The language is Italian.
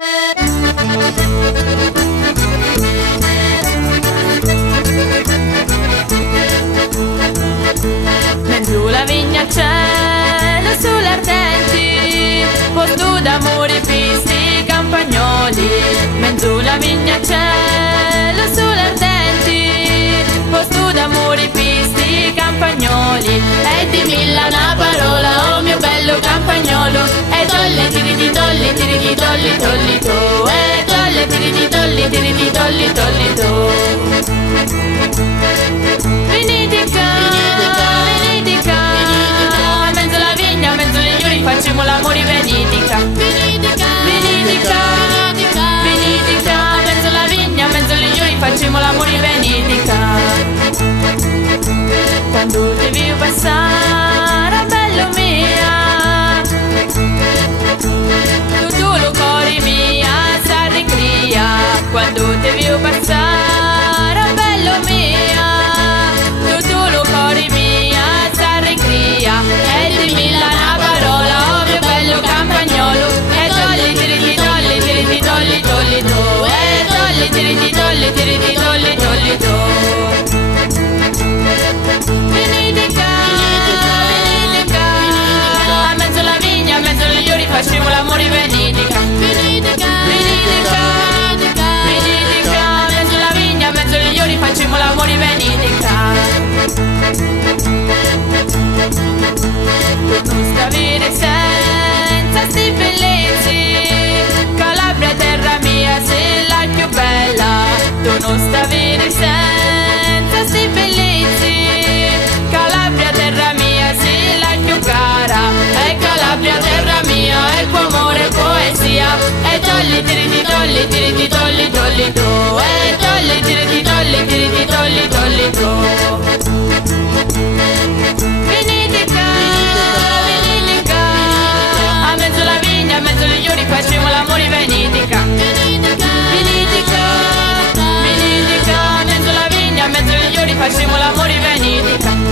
Mezzo la vigna cielo sulle ardenti, posto d'amore pisti campagnoli. Mezzo la vigna cielo sulle ardenti, posto d'amore pisti campagnoli. E dimmi una parola, oh mio bello campagnolo, e tolle tiri di tolli tiri di tolli tolli to, e tolle tiri di tolli tiri di tolli tolli to. Venite qua, mezzo la vigna, mezzo le giuri, facciamo l'amore, venite qua. Venite qua, mezzo la vigna, mezzo le giuri, facciamo l'amore, venite qua. Quando ti vi passare, bello mia, tutto lo cuore mia si ricria. Quando ti vi passare, bello mia, tutto lo cuore mia si ricria. E dimmi una parola, oh mio bello campagnolo, e tolli tiri di tolli tiri di tolli tolli to, e tolli tiri di tolli tiri di tolli tolli to. Facciamo l'amore, venite qua. Venite qua, mezzo la vigna, mezzo gli iori, facciamo l'amore, venite qua. Non sta vivere senza sti bellezze, Calabria terra mia, sei la più bella. Tu non sta vivere senza sti bellezze, Calabria terra mia, sei la più cara. E Calabria terra mia, il tuo amore e poesia. E tolli tiri di tolli tiri di tolli tolli to, e tolli tiri di tolli tiri di tolli tolli to. Venite qua, a mezzo la vigna, a mezzo gli giuri, facciamo l'amore, venite qua. Venite qua, a mezzo la vigna, a mezzo gli giuri, facciamo l'amore, venite qua.